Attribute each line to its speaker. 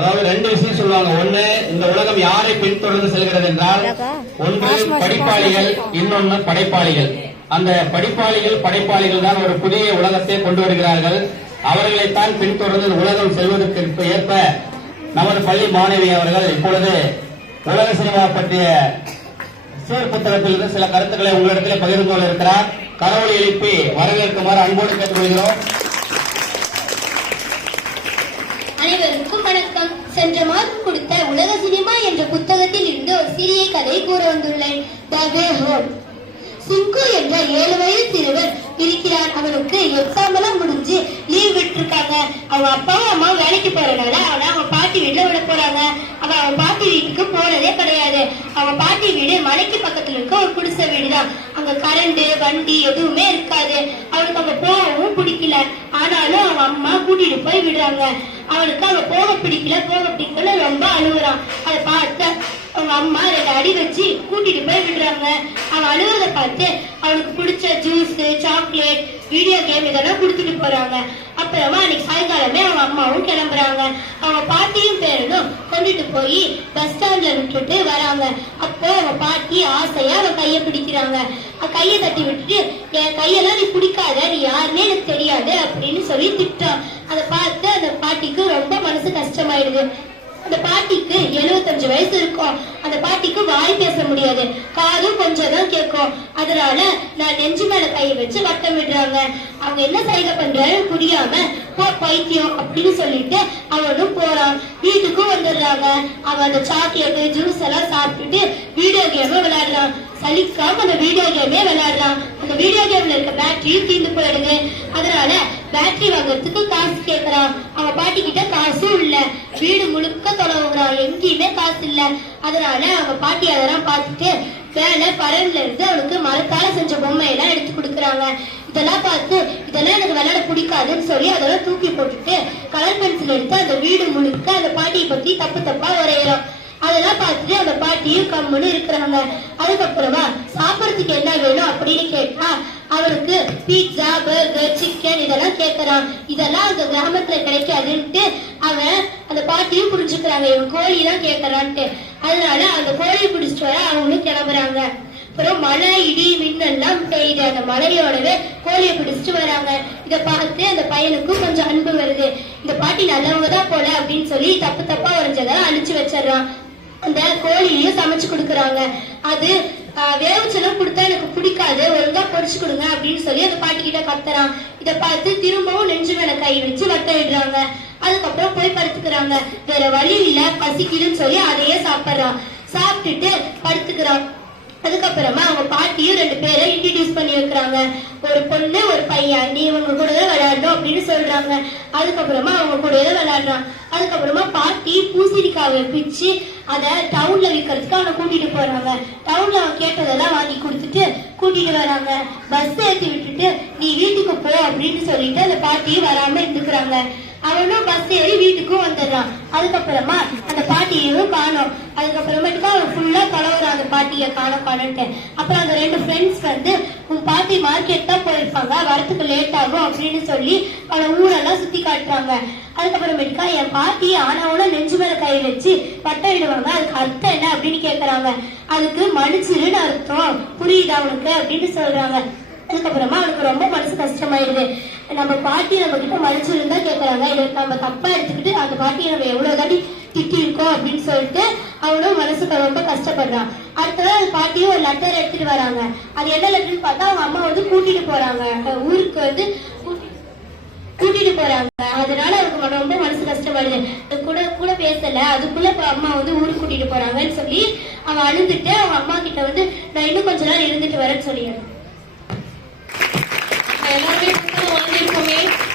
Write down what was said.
Speaker 1: அதாவது ரெண்டு விஷயம் சொல்லுவாங்க. ஒண்ணு இந்த உலகம் யாரை பின்தொடர்ந்து செல்கிறது என்றால் ஒன்று படிப்பாளிகள் இன்னொன்னு படைப்பாளிகள். அந்த படிப்பாளிகள் படைப்பாளிகள் தான் ஒரு புதிய உலகத்தை கொண்டு வருகிறார்கள். அவர்களைத்தான் பின்தொடர்ந்து உலகம் செல்வதற்கு ஏற்ப நமது பள்ளி மாணவி அவர்கள் இப்பொழுது உலக சினிமா பற்றிய சீர் புத்தகத்திலிருந்து சில கருத்துக்களை உங்களிடத்தில் பகிர்ந்து கொள்ள இருக்கிறார். கரவொலி எழுப்பி வரவேற்குமாறு அன்போடு கேட்டுக்கொள்கிறோம்.
Speaker 2: அனைவருக்கும் வணக்கம். சென்ற மாதம் கொடுத்த உலக சினிமா என்ற புத்தகத்தில் இருந்து ஒரு சிறிய கதை கூற வந்துள்ளேன். சிங்கு என்ற ஏழு வயது சிறுவர் இருக்கிறார். அவனுக்கு எக்ஸாம் எல்லாம் முடிஞ்சு லீவ் விட்டுருக்காங்க. அவங்க அப்பாவும் அம்மா வேலைக்கு போறதுனால அவனை அவங்க பாட்டி வீட்டுல விட போறாங்க. அவன் அவன் பாட்டி வீட்டுக்கு போனதே கிடையாது. அவன் பாட்டி வீடு மலைக்கு பக்கத்துல இருக்க ஒரு குடிசை வீடுதான். அங்க கரண்ட் வண்டி எதுவுமே இருக்காது. அவனுக்கு அங்க போகவும் பிடிக்கல. ஆனாலும் அவன் அம்மா கூட்டிட்டு போய் விடுறாங்க. அவனுக்கு அங்க போக பிடிக்கல. போக பிடிக்கல. ரொம்ப அழுகுறான். அதை பார்த்து அவங்க அம்மா ரெண்டு அடி வச்சு கூட்டிட்டு போய் விடுறாங்க. அவன் அழுகுறத பார்த்து அவனுக்கு பிடிச்ச ஜூஸ் சாக்லேட் வீடியோ கேம் இதெல்லாம் கொடுத்துட்டு போறாங்க. அப்புறமா அன்னைக்கு சாயங்காலமே அவங்க அம்மாவும் கிளம்புறாங்க. அவங்க பாட்டியும் பேரனும் கொண்டுட்டு போய் பஸ் ஸ்டாண்ட்ல விட்டுட்டு வராங்க. அப்போ அவங்க பாட்டி ஆசையா அவன் கையை பிடிக்கிறாங்க. கையை தட்டி விட்டுட்டு என் கையெல்லாம் நீ பிடிக்காத. நீ யாருன்னே எனக்கு தெரியாது அப்படின்னு சொல்லி திட்டான். பாட்டிக்கு ரொம்ப மனசு கஷ்டமாயிடுது. அந்த பாட்டிக்கு 75 வயசு இருக்கும். அந்த பாட்டிக்கு வாய் பேச முடியாது. காதும் கொஞ்சம் தான் கேட்கும். அதனால நான் நெஞ்சு மேல கை வச்சு வட்டம் விடுறாங்க. அவங்க என்ன சைகை பண்றாரு புரியாம போ பைத்தியம் அப்படின்னு சொல்லிட்டு அவனும் போறான். வீட்டுக்கும் வந்துடுறாங்க. அவன் அந்த சாக்லேட்டு ஜூஸ் எல்லாம் சாப்பிட்டுட்டு வீடியோ கேமும் விளையாடுறான். சலிக்காம அந்த வீடியோ கேமே விளையாடுறான். அந்த வீடியோ கேம்ல இருக்க பேட்டரியும் தீர்ந்து போயிடுது. அதனால பேட்டரி வாங்குறதுக்கு காசு கேக்குறான் அவன் பாட்டி கிட்ட காசும் இல்ல. வீடு முழுக்க தொலைவுறான் எங்கேயுமே காசு இல்ல. அதனால அவங்க பாட்டி அதெல்லாம் பார்த்துட்டு வேலை பறவைல இருந்து அவனுக்கு மரத்தால செஞ்ச பொம்மையெல்லாம் எடுத்து கொடுக்குறாங்க. இதெல்லாம் பார்த்து இதெல்லாம் எனக்கு விளையாட பிடிக்காதுன்னு சொல்லி அதெல்லாம் தூக்கி போட்டுட்டு கலர் பென்சில் எடுத்து அந்த வீடு முழுக்க அந்த பாட்டியை பத்தி தப்பு தப்பா வரைகிறான் அதெல்லாம் பார்த்துட்டு அந்த பாட்டியும் கம்முன்னு இருக்கிறாங்க. அதுக்கப்புறமா சாப்பிடறதுக்கு என்ன வேணும் அப்படின்னு கேட்டா அவருக்கு பீட்சா பர்கர் சிக்கன் இதெல்லாம் கேட்கறான் இதெல்லாம் அந்த கிராமத்துல கிடைக்காதுன்ட்டு அவன் அந்த பாட்டியும் புரிஞ்சுக்கிறாங்க. இவன் கோழி தான் கேட்கறான்ட்டு அதனால அந்த கோழியை பிடிச்சிட்டு வர அவங்களும் கிளம்புறாங்க. அப்புறம் மழை இடி மின்னெல்லாம் பெய்யுது. அந்த மழையோடவே கோழியை பிடிச்சிட்டு வராங்க. இத பார்த்து அந்த பையனுக்கும் கொஞ்சம் அன்பு வருது. இந்த பாட்டி நல்லவங்க தான் போல அப்படின்னு சொல்லி தப்பு தப்பா வரைஞ்சதை அழிச்சு வச்சிடுறான். அந்த கோழியையும் சமைச்சு கொடுக்குறாங்க. அது ஆஹ், கொடுத்தா எனக்கு பிடிக்காது ஒழுங்கா பொரிச்சு கொடுங்க அப்படின்னு சொல்லி அந்த பாட்டி கிட்ட கத்துறான். இதை பார்த்து திரும்பவும் நெஞ்சு மேல கை வச்சு வட்ட விடுறாங்க. அதுக்கப்புறம் போய் படுத்துக்கிறாங்க. வேற வழி இல்ல பசிக்குதுன்னு சொல்லி அதையே சாப்பிடுறான். சாப்பிட்டுட்டு படுத்துக்கிறான். அதுக்கப்புறமா அவங்க பாட்டியும் ரெண்டு பேரை இன்ட்ரடியூஸ் பண்ணி வைக்கிறாங்க ஒரு பொண்ணு ஒரு பையன். நீ இவங்க கூட தான் விளையாடணும் அப்படின்னு சொல்றாங்க. அதுக்கப்புறமா அவங்க கூட தான் விளையாடுறான். அதுக்கப்புறமா பாட்டி பூசணிக்காவை பிச்சு அதை டவுன்ல விற்கிறதுக்கு அவனை கூட்டிட்டு போறாங்க. டவுன்ல அவன் கேட்டதெல்லாம் வாங்கி கொடுத்துட்டு கூட்டிட்டு வராங்க. பஸ் ஏற்றி விட்டுட்டு நீ வீட்டுக்கு போ அப்படின்னு சொல்லிட்டு அந்த பாட்டியும் வராம இருந்துக்கிறாங்க. அவனும் பஸ் ஏறி போயிடுறான் அதுக்கப்புறமா அந்த பாட்டியையும் காணும். அதுக்கப்புறமேட்டுக்கு அவன் ஃபுல்லா கலவரம் அந்த பாட்டியை காணோம் காணன்ட்டு. அப்புறம் அந்த ரெண்டு ஃப்ரெண்ட்ஸ் வந்து உன் பாட்டி மார்க்கெட் தான் போயிருப்பாங்க வரத்துக்கு லேட் ஆகும் அப்படின்னு சொல்லி அவனை ஊரெல்லாம் சுத்தி காட்டுறாங்க. அதுக்கப்புறமேட்டுக்கா என் பாட்டி ஆனவன நெஞ்சு மேல கை வச்சு பட்டம் இடுவாங்க அதுக்கு அர்த்தம் என்ன அப்படின்னு கேக்குறாங்க. அதுக்கு மன்னிச்சிருன்னு அர்த்தம். புரியுதா அவனுக்கு அப்படின்னு சொல்றாங்க. அதுக்கப்புறமா அவனுக்கு ரொம்ப மனசு கஷ்டமாயிடுது. நம்ம பாட்டி நம்ம கிட்ட மறைச்சிருந்தா கேக்குறாங்க. இதை நம்ம தப்பா எடுத்துக்கிட்டு அந்த பாட்டியை நம்ம எவ்வளவு தாட்டி திட்டி இருக்கோம் அப்படின்னு சொல்லிட்டு அவனும் மனசுக்கு ரொம்ப கஷ்டப்படுறான். அடுத்ததான் அந்த பாட்டியும் ஒரு லெட்டர் எடுத்துட்டு வராங்க. அது என்ன லெட்டர்னு பார்த்தா அவங்க அம்மா வந்து கூட்டிட்டு போறாங்க. ஊருக்கு வந்து கூட்டிட்டு போறாங்க. அதனால அவருக்கு ரொம்ப மனசு கஷ்டப்படுது. கூட கூட பேசல. அதுக்குள்ள அம்மா வந்து ஊருக்கு கூட்டிட்டு போறாங்கன்னு சொல்லி அவன் அழுதுட்டு அவங்க அம்மா கிட்ட வந்து நான் இன்னும் கொஞ்ச நாள் இருந்துட்டு வரேன்னு சொல்லிடுறான்
Speaker 3: எல்லாருமே Thank you, me.